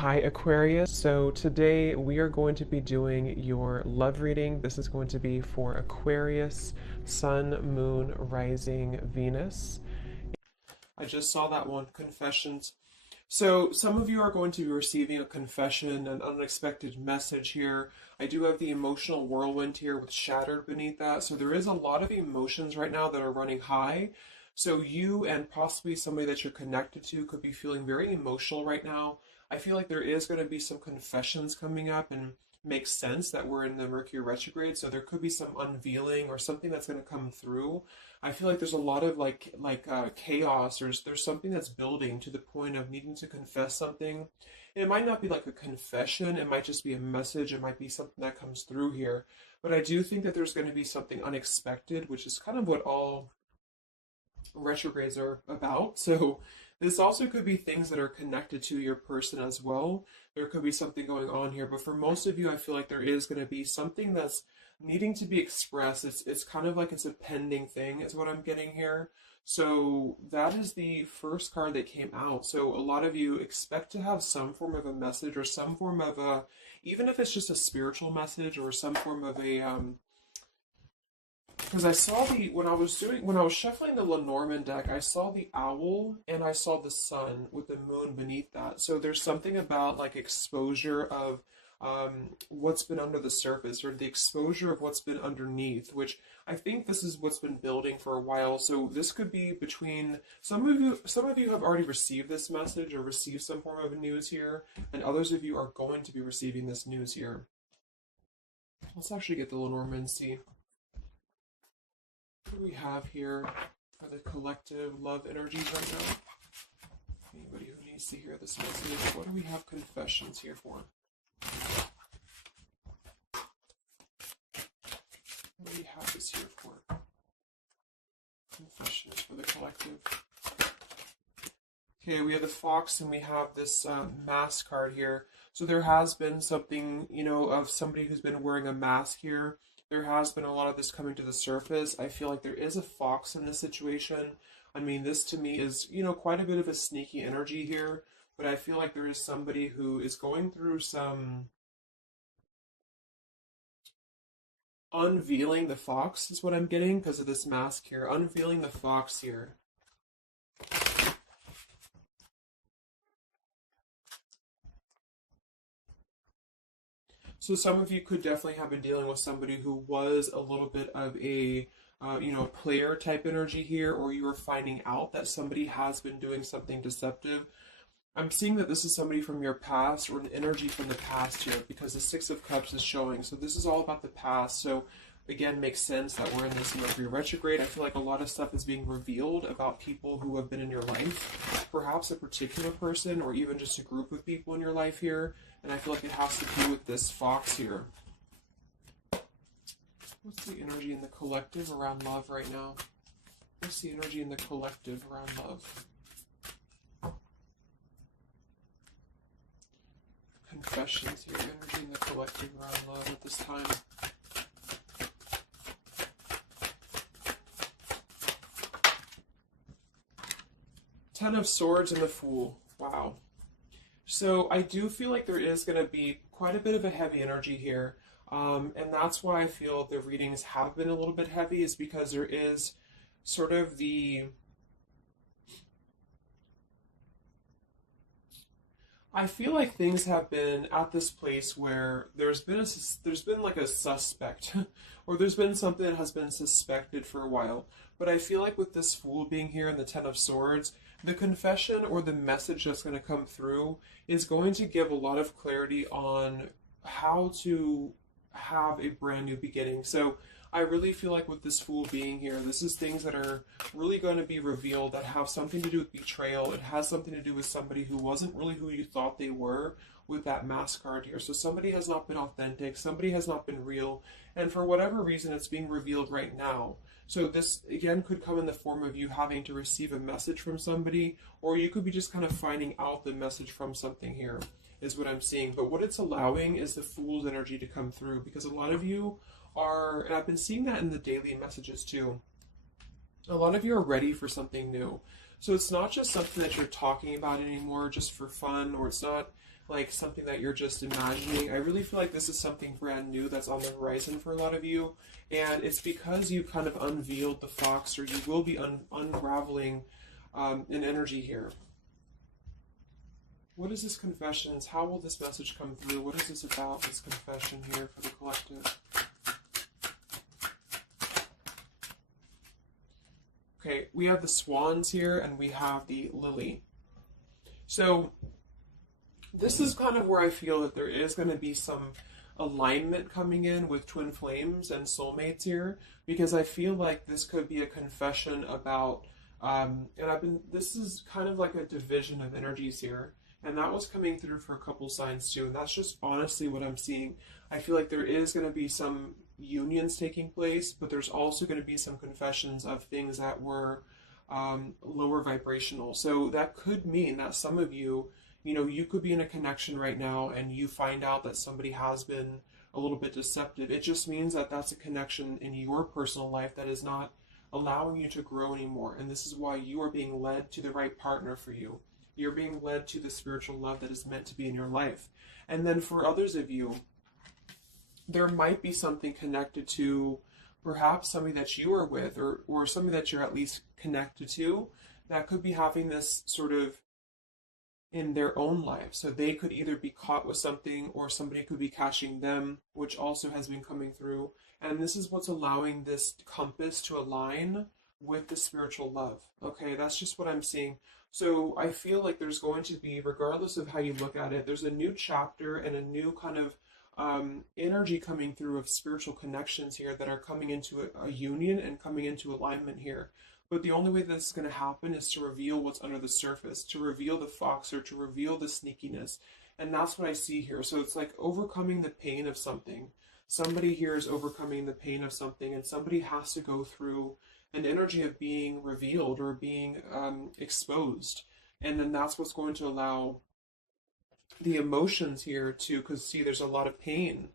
Hi Aquarius. So today we are going to be doing your love reading. This is going to be for Aquarius, Sun, Moon, Rising, Venus. I just saw that one, confessions. So some of you are going to be receiving a confession, an unexpected message here. I do have the emotional whirlwind here with shattered beneath that. So there is a lot of emotions right now that are running high. So you and possibly somebody that you're connected to could be feeling very emotional right now. I feel like there is going to be some confessions coming up, and makes sense that we're in the Mercury retrograde, so there could be some unveiling or something that's going to come through. I feel like there's a lot of chaos. There's something that's building to the point of needing to confess something. And it might not be like a confession, it might just be a message, it might be something that comes through here. But I do think that there's going to be something unexpected, which is kind of what all retrogrades are about. So this also could be things that are connected to your person as well. There could be something going on here, but for most of you, I feel like there is going to be something that's needing to be expressed. It's kind of like it's a pending thing, is what I'm getting here. So that is the first card that came out. So a lot of you expect to have some form of a message or some form of a, even if it's just a spiritual message or some form of a because I saw when I was shuffling the Lenormand deck, I saw the owl and I saw the sun with the moon beneath that. So there's something about like exposure of what's been under the surface, or the exposure of what's been underneath, which I think this is what's been building for a while. So this could be between some of you. Some of you have already received this message or received some form of news here, and others of you are going to be receiving this news here. Let's actually get the Lenormand and see. What do we have here for the collective love energies right now? Anybody who needs to hear this message, what do we have confessions here for? What do we have this here for? Confessions for the collective. Okay, we have the fox and we have this mask card here. So there has been something, of somebody who's been wearing a mask here. There has been a lot of this coming to the surface. I feel like there is a fox in this situation. I mean, this to me is, quite a bit of a sneaky energy here, but I feel like there is somebody who is going through some unveiling the fox is what I'm getting because of this mask here. Unveiling the fox here. So some of you could definitely have been dealing with somebody who was a little bit of a, player type energy here, or you were finding out that somebody has been doing something deceptive. I'm seeing that this is somebody from your past or an energy from the past here, because the Six of Cups is showing. So this is all about the past. So again, makes sense that we're in this Mercury retrograde. I feel like a lot of stuff is being revealed about people who have been in your life, perhaps a particular person or even just a group of people in your life here. And I feel like it has to do with this fox here. What's the energy in the collective around love right now? What's the energy in the collective around love? Confessions here, energy in the collective around love at this time. Ten of Swords and the Fool. Wow. So I do feel like there is going to be quite a bit of a heavy energy here. And that's why I feel the readings have been a little bit heavy, is because there is sort of I feel like things have been at this place where there's been like a suspect, or there's been something that has been suspected for a while. But I feel like with this Fool being here and the Ten of Swords, the confession or the message that's going to come through is going to give a lot of clarity on how to have a brand new beginning. So I really feel like with this Fool being here, this is things that are really going to be revealed that have something to do with betrayal. It has something to do with somebody who wasn't really who you thought they were with that mask card here. So somebody has not been authentic, somebody has not been real, and for whatever reason it's being revealed right now. So this, again, could come in the form of you having to receive a message from somebody, or you could be just kind of finding out the message from something here, is what I'm seeing. But what it's allowing is the Fool's energy to come through, because a lot of you are, and I've been seeing that in the daily messages too, a lot of you are ready for something new. So it's not just something that you're talking about anymore just for fun, or it's not like something that you're just imagining. I really feel like this is something brand new that's on the horizon for a lot of you. And it's because you kind of unveiled the fox, or you will be unraveling an energy here. What is this confession? How will this message come through? What is this about, this confession here for the collective? Okay, we have the swans here and we have the lily. So this is kind of where I feel that there is going to be some alignment coming in with twin flames and soulmates here, because I feel like this could be a confession about, this is kind of like a division of energies here. And that was coming through for a couple signs too. And that's just honestly what I'm seeing. I feel like there is going to be some unions taking place, but there's also going to be some confessions of things that were lower vibrational. So that could mean that some of you, you could be in a connection right now and you find out that somebody has been a little bit deceptive. It just means that that's a connection in your personal life that is not allowing you to grow anymore. And this is why you are being led to the right partner for you. You're being led to the spiritual love that is meant to be in your life. And then for others of you, there might be something connected to perhaps somebody that you are with, or somebody that you're at least connected to, that could be having this sort of in their own life. So they could either be caught with something or somebody could be catching them, which also has been coming through. And this is what's allowing this compass to align with the spiritual love. Okay, that's just what I'm seeing. So I feel like there's going to be, regardless of how you look at it, there's a new chapter and a new kind of energy coming through of spiritual connections here that are coming into a union and coming into alignment here. But the only way that's going to happen is to reveal what's under the surface, to reveal the fox, or to reveal the sneakiness. And that's what I see here. So it's like overcoming the pain of something. Somebody here is overcoming the pain of something, and somebody has to go through an energy of being revealed or being exposed. And then that's what's going to allow the emotions here to, because see, there's a lot of pain.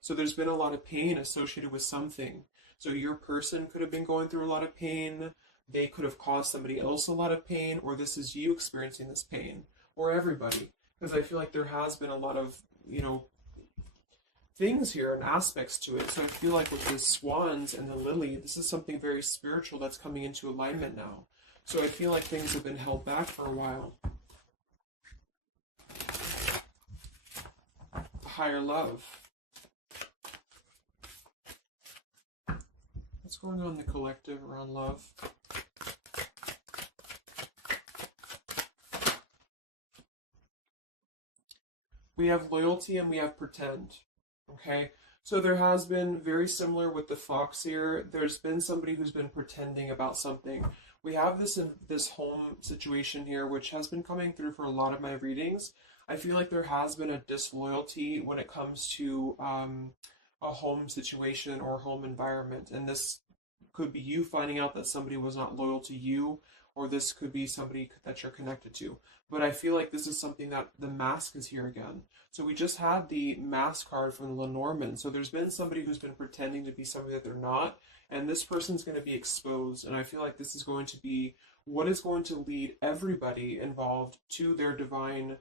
So there's been a lot of pain associated with something. So your person could have been going through a lot of pain. They could have caused somebody else a lot of pain, or this is you experiencing this pain, or everybody. Because I feel like there has been a lot of, things here and aspects to it. So I feel like with the swans and the lily, this is something very spiritual that's coming into alignment now. So I feel like things have been held back for a while. The higher love. What's going on in the collective around love? We have loyalty and we have pretend. Okay, so there has been, very similar with the fox here, there's been somebody who's been pretending about something. We have this home situation here, which has been coming through for a lot of my readings. I feel like there has been a disloyalty when it comes to a home situation or home environment. And this could be you finding out that somebody was not loyal to you, or this could be somebody that you're connected to. But I feel like this is something that the mask is here again. So we just had the mask card from the Lenormand. So there's been somebody who's been pretending to be somebody that they're not, and this person's going to be exposed. And I feel like this is going to be what is going to lead everybody involved to their divine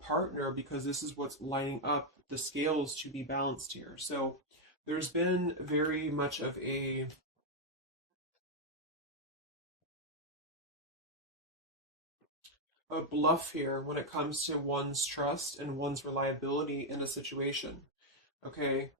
partner, because this is what's lining up the scales to be balanced here. So there's been very much of a bluff here when it comes to one's trust and one's reliability in a situation. Okay.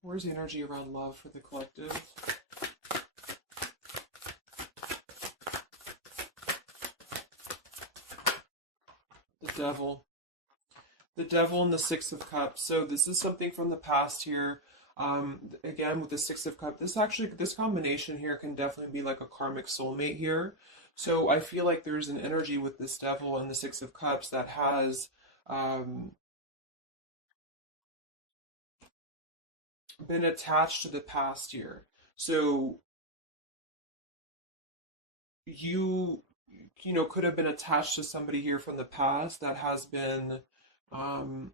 Where's the energy around love for the collective? The devil. The devil and the Six of Cups. So this is something from the past here. Again, with the Six of Cups, this combination here can definitely be like a karmic soulmate here. So I feel like there's an energy with this devil and the Six of Cups that has been attached to the past here. So you, could have been attached to somebody here from the past that has been um,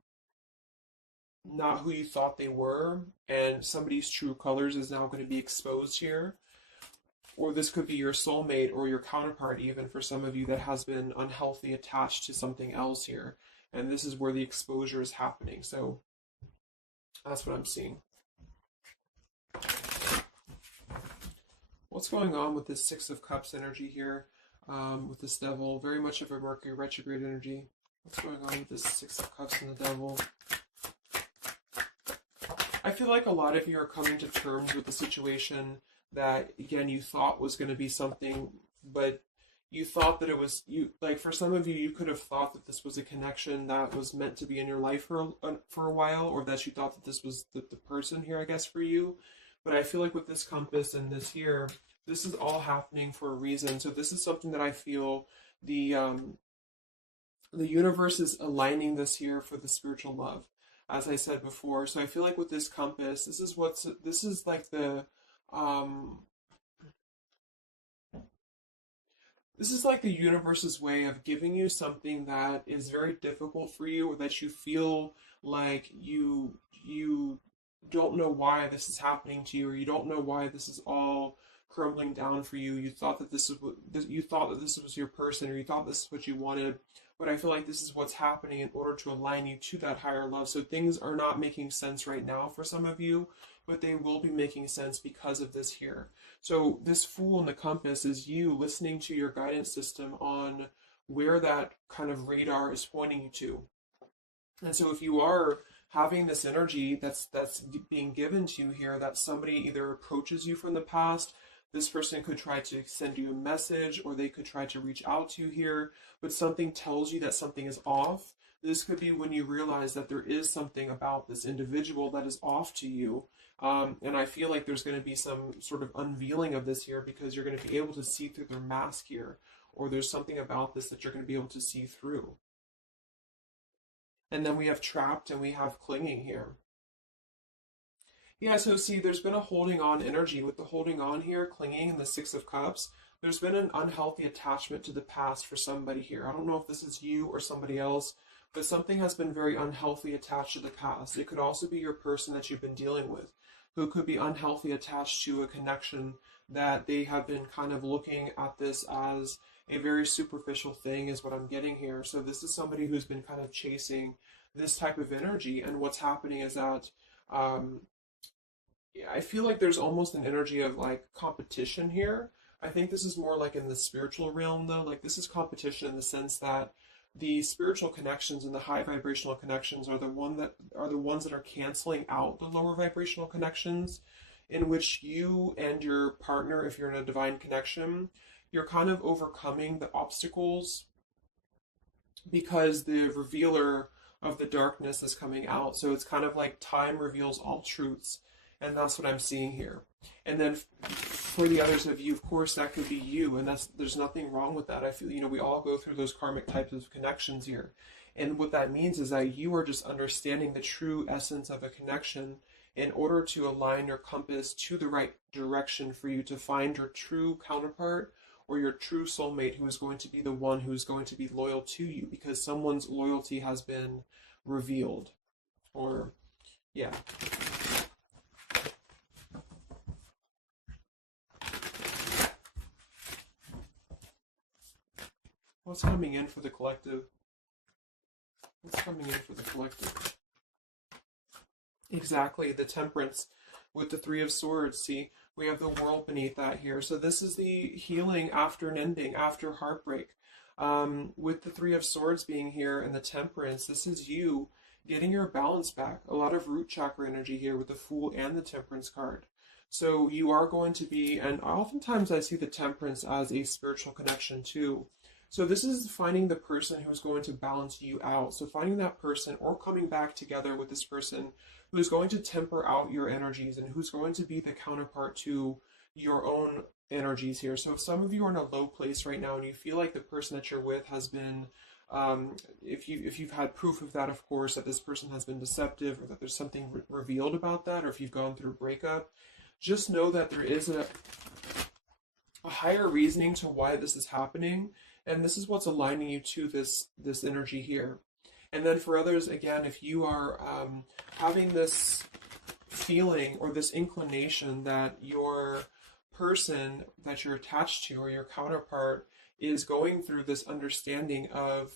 not who you thought they were, and somebody's true colors is now going to be exposed here. Or this could be your soulmate or your counterpart, even for some of you that has been unhealthy attached to something else here. And this is where the exposure is happening. So that's what I'm seeing. What's going on with this Six of Cups energy here with this Devil? Very much of a Mercury retrograde energy. What's going on with this Six of Cups and the Devil? I feel like a lot of you are coming to terms with the situation that, again, you thought was going to be something, but you thought that it was, like for some of you, you could have thought that this was a connection that was meant to be in your life for a while, or that you thought that this was the person here, I guess, for you. But I feel like with this compass and this here, this is all happening for a reason. So this is something that I feel the universe is aligning this here for the spiritual love, as I said before. So I feel like with this compass, this is like the this is like the universe's way of giving you something that is very difficult for you, or that you feel like you don't know why this is happening to you, or you don't know why this is all crumbling down for you. You thought that this was your person, or you thought this is what you wanted. But I feel like this is what's happening in order to align you to that higher love. So things are not making sense right now for some of you, but they will be making sense because of this here. So this Fool in the compass is you listening to your guidance system on where that kind of radar is pointing you to. And so if you are having this energy that's being given to you here, that somebody either approaches you from the past, this person could try to send you a message, or they could try to reach out to you here, but something tells you that something is off. This could be when you realize that there is something about this individual that is off to you. And I feel like there's going to be some sort of unveiling of this here, because you're going to be able to see through their mask here, or there's something about this that you're going to be able to see through. And then we have trapped and we have clinging here. Yeah, so see, there's been a holding on energy with the holding on here, clinging, and the Six of Cups. There's been an unhealthy attachment to the past for somebody here. I don't know if this is you or somebody else, but something has been very unhealthy attached to the past. It could also be your person that you've been dealing with, who could be unhealthy attached to a connection that they have been kind of looking at this as a very superficial thing, is what I'm getting here. So this is somebody who's been kind of chasing this type of energy, and what's happening is that I feel like there's almost an energy of like competition here. I think this is more like in the spiritual realm though. Like this is competition in the sense that the spiritual connections and the high vibrational connections are the ones that are canceling out the lower vibrational connections, in which you and your partner, if you're in a divine connection, you're kind of overcoming the obstacles because the revealer of the darkness is coming out. So it's kind of like time reveals all truths. And that's what I'm seeing here. And then for the others of you, of course, that could be you. And there's nothing wrong with that. I feel, we all go through those karmic types of connections here. And what that means is that you are just understanding the true essence of a connection in order to align your compass to the right direction for you to find your true counterpart, or your true soulmate, who is going to be the one who's going to be loyal to you, because someone's loyalty has been revealed. Or, yeah. What's coming in for the collective? What's coming in for the collective? Exactly, the Temperance with the Three of Swords. See, we have the World beneath that here. So this is the healing after an ending, after heartbreak. With the Three of Swords being here and the Temperance, this is you getting your balance back. A lot of root chakra energy here with the Fool and the Temperance card. So you are going to be, and oftentimes I see the Temperance as a spiritual connection too. So this is finding the person who's going to balance you out. So finding that person, or coming back together with this person who's going to temper out your energies, and who's going to be the counterpart to your own energies here. So if some of you are in a low place right now and you feel like the person that you're with has been, if you've had proof of that, of course, that this person has been deceptive, or that there's something revealed about that, or if you've gone through a breakup, just know that there is a higher reasoning to why this is happening, and this is what's aligning you to this energy here. And then for others, again, if you are having this feeling or this inclination that your person that you're attached to or your counterpart is going through this understanding of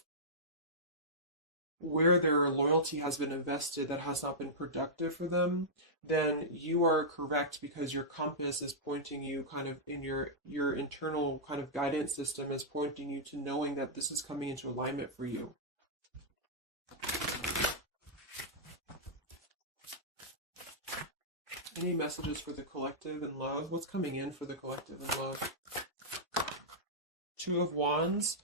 where their loyalty has been invested that has not been productive for them, then you are correct, because your compass is pointing you kind of in your internal kind of guidance system is pointing you to knowing that this is coming into alignment for you. Any messages for the collective and love? What's coming in for the collective and love? Two of Wands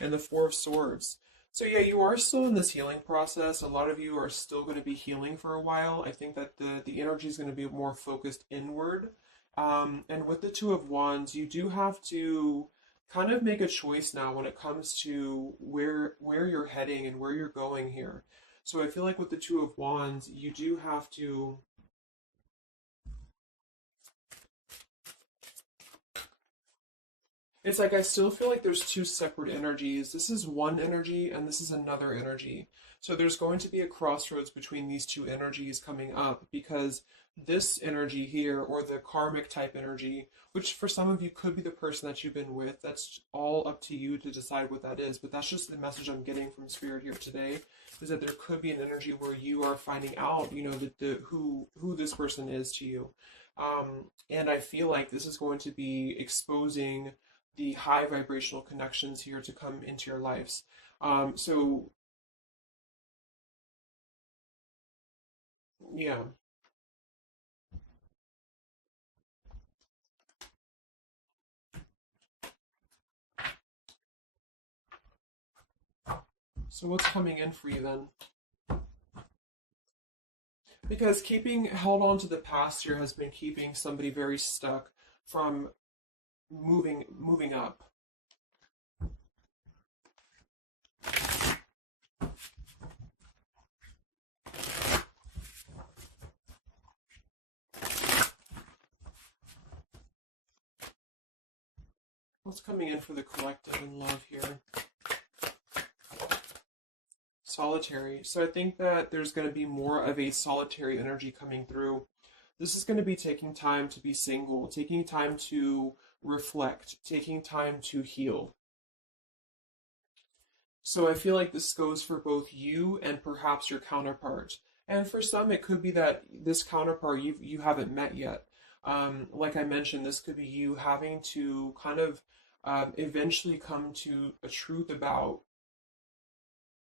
and the Four of Swords. So yeah, you are still in this healing process. A lot of you are still going to be healing for a while. I think that the energy is going to be more focused inward. And with the Two of Wands, you do have to kind of make a choice now when it comes to where you're heading and where you're going here. So I feel like with the Two of Wands, you do have to it's like I still feel like there's two separate energies. This is one energy and this is another energy. So there's going to be a crossroads between these two energies coming up, because this energy here, or the karmic type energy, which for some of you could be the person that you've been with, that's all up to you to decide what that is. But that's just the message I'm getting from Spirit here today, is that there could be an energy where you are finding out, you know, who this person is to you. And I feel like this is going to be exposing the high vibrational connections here to come into your lives. So yeah. So what's coming in for you then? Because keeping held on to the past here has been keeping somebody very stuck from moving up. What's coming in for the collective and love here? Solitary. So I think that there's going to be more of a solitary energy coming through. This is going to be taking time to be single, taking time to reflect, taking time to heal. So I feel like this goes for both you and perhaps your counterpart. And for some, it could be that this counterpart you haven't met yet. Like I mentioned, this could be you having to kind of eventually come to a truth about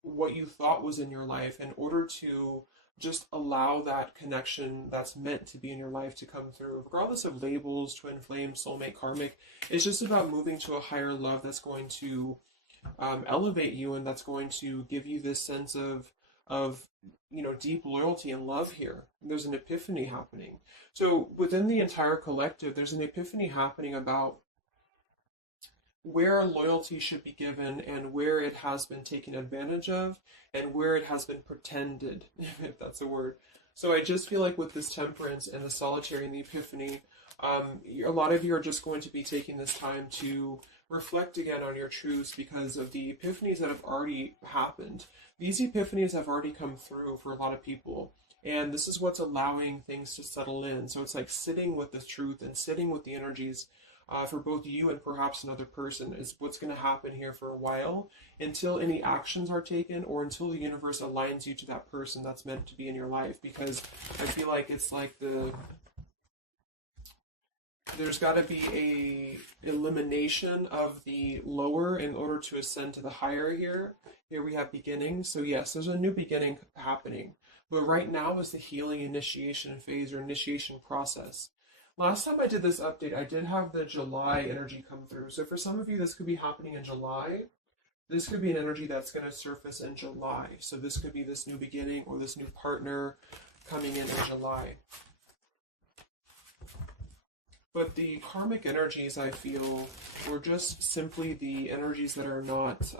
what you thought was in your life in order to just allow that connection that's meant to be in your life to come through, regardless of labels, twin flame, soulmate, karmic. It's just about moving to a higher love that's going to elevate you, and that's going to give you this sense of deep loyalty and love here. There's an epiphany happening. So within the entire collective, there's an epiphany happening about where loyalty should be given and where it has been taken advantage of and where it has been pretended, if that's a word. So I just feel like with this temperance and the solitary and the epiphany, a lot of you are just going to be taking this time to reflect again on your truths because of the epiphanies that have already happened. These epiphanies have already come through for a lot of people. And this is what's allowing things to settle in. So it's like sitting with the truth and sitting with the energies for both you and perhaps another person is what's going to happen here for a while, until any actions are taken or until the universe aligns you to that person that's meant to be in your life. Because I feel like it's like there's got to be a elimination of the lower in order to ascend to the higher here. Here we have beginning. So yes, there's a new beginning happening. But right now is the healing initiation phase or initiation process. Last time I did this update, I did have the July energy come through. So for some of you, this could be happening in July. This could be an energy that's going to surface in July. So this could be this new beginning or this new partner coming in July. But the karmic energies, I feel, were just simply the energies that are not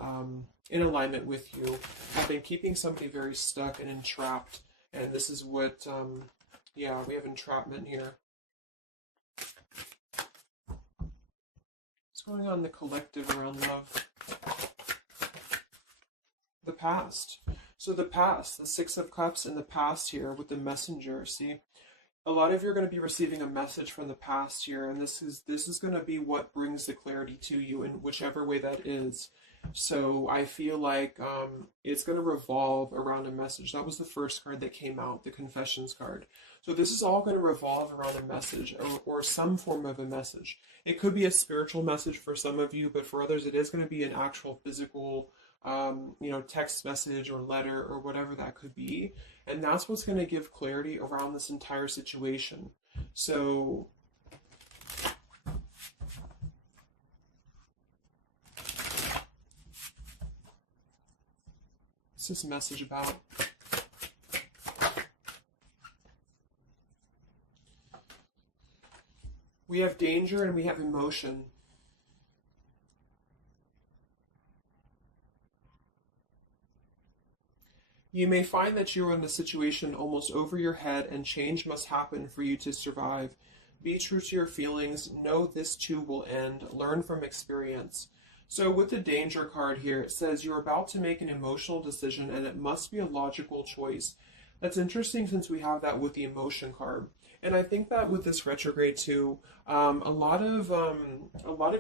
in alignment with you, have been keeping somebody very stuck and entrapped. And this is what, we have entrapment here. What's going on in the collective around love? The past. So the past, the Six of Cups in the past here with the Messenger. See, a lot of you are going to be receiving a message from the past here, and this is going to be what brings the clarity to you in whichever way that is. So I feel like it's going to revolve around a message. That was the first card that came out, the Confessions card. So this is all going to revolve around a message or some form of a message. It could be a spiritual message for some of you, but for others it is going to be an actual physical text message or letter or whatever that could be. And that's what's going to give clarity around this entire situation. So what's this message about? We have danger and we have emotion. You may find that you are in a situation almost over your head and change must happen for you to survive. Be true to your feelings. Know this too will end. Learn from experience. So with the danger card here, it says you're about to make an emotional decision and it must be a logical choice. That's interesting since we have that with the emotion card. And I think that with this retrograde too, a lot of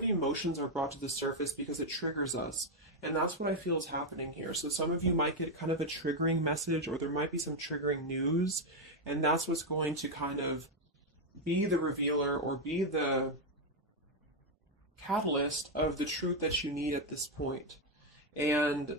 emotions are brought to the surface because it triggers us. And that's what I feel is happening here. So some of you might get kind of a triggering message, or there might be some triggering news, and that's what's going to kind of be the revealer or be the catalyst of the truth that you need at this point. And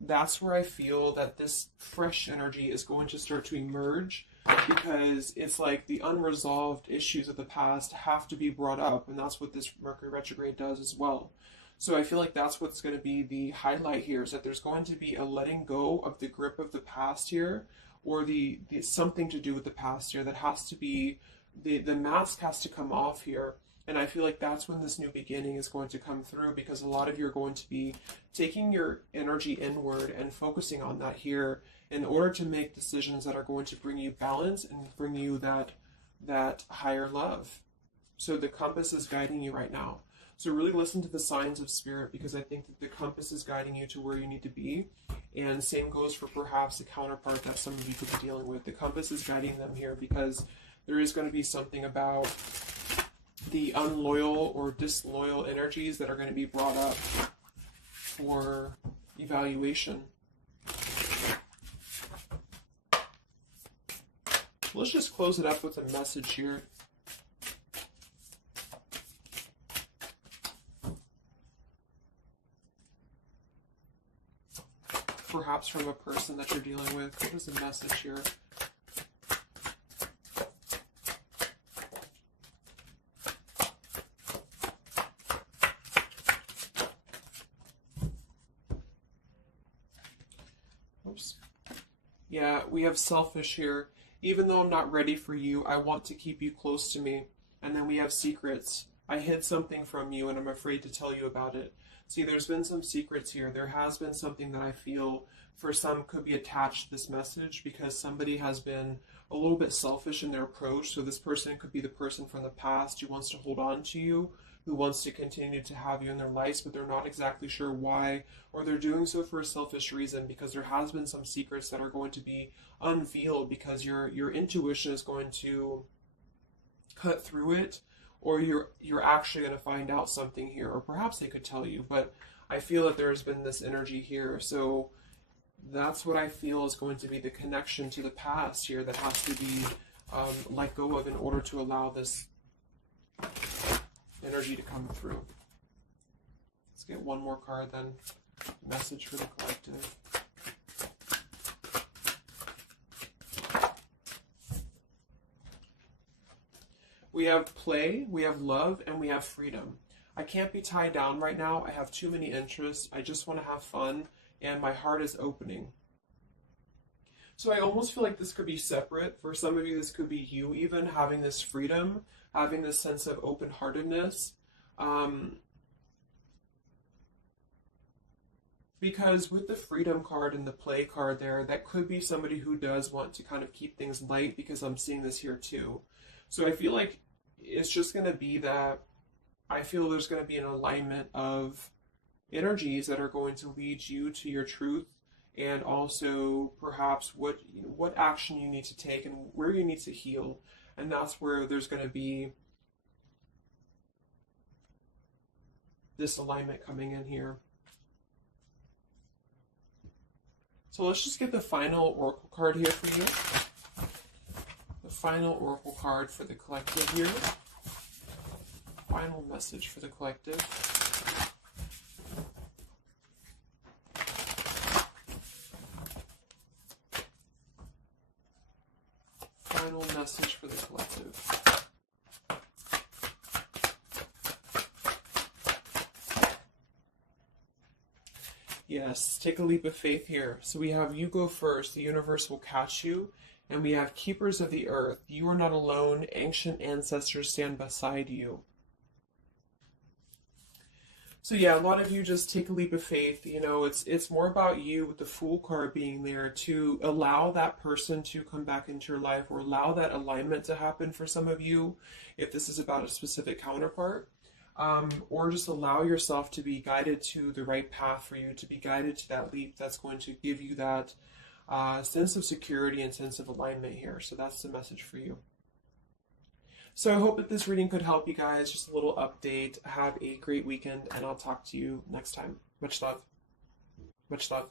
that's where I feel that this fresh energy is going to start to emerge, because it's like the unresolved issues of the past have to be brought up, and that's what this Mercury retrograde does as well. So I feel like that's what's going to be the highlight here, is that there's going to be a letting go of the grip of the past here, or the something to do with the past here that has to be, the mask has to come off here. And I feel like that's when this new beginning is going to come through, because a lot of you are going to be taking your energy inward and focusing on that here in order to make decisions that are going to bring you balance and bring you that higher love. So the compass is guiding you right now. So really listen to the signs of spirit, because I think that the compass is guiding you to where you need to be. And same goes for perhaps the counterpart that some of you could be dealing with. The compass is guiding them here because there is going to be something about the unloyal or disloyal energies that are going to be brought up for evaluation. Let's just close it up with a message here. Perhaps from a person that you're dealing with. What is the message here? Oops. Yeah, we have selfish here. Even though I'm not ready for you, I want to keep you close to me. And then we have secrets. I hid something from you and I'm afraid to tell you about it. See, there's been some secrets here. There has been something that I feel for some could be attached to this message, because somebody has been a little bit selfish in their approach. So this person could be the person from the past who wants to hold on to you, who wants to continue to have you in their lives, but they're not exactly sure why, or they're doing so for a selfish reason, because there has been some secrets that are going to be unveiled, because your intuition is going to cut through it, or you're actually going to find out something here, or perhaps they could tell you, but I feel that there's been this energy here. So that's what I feel is going to be the connection to the past here that has to be let go of in order to allow this energy to come through. Let's get one more card then. Message for the collective. We have play, we have love, and we have freedom. I can't be tied down right now. I have too many interests. I just want to have fun, and my heart is opening. So I almost feel like this could be separate. For some of you, this could be you even having this freedom, having this sense of open-heartedness. Because with the freedom card and the play card there, that could be somebody who does want to kind of keep things light, because I'm seeing this here too. So I feel like it's just going to be that I feel there's going to be an alignment of energies that are going to lead you to your truth, and also perhaps what action you need to take and where you need to heal. And that's where there's going to be this alignment coming in here. So let's just get the final oracle card here for you. The final oracle card for the collective here. Final message for the collective. Final message for the collective. Yes, take a leap of faith here. So we have you go first, the universe will catch you. And we have keepers of the earth. You are not alone. Ancient ancestors stand beside you. So yeah, a lot of you just take a leap of faith. You know, it's more about you with the Fool card being there to allow that person to come back into your life, or allow that alignment to happen for some of you, if this is about a specific counterpart. Or just allow yourself to be guided to the right path for you, to be guided to that leap that's going to give you that sense of security and sense of alignment here. So that's the message for you. So I hope that this reading could help you guys. Just a little update. Have a great weekend, and I'll talk to you next time. Much love. Much love.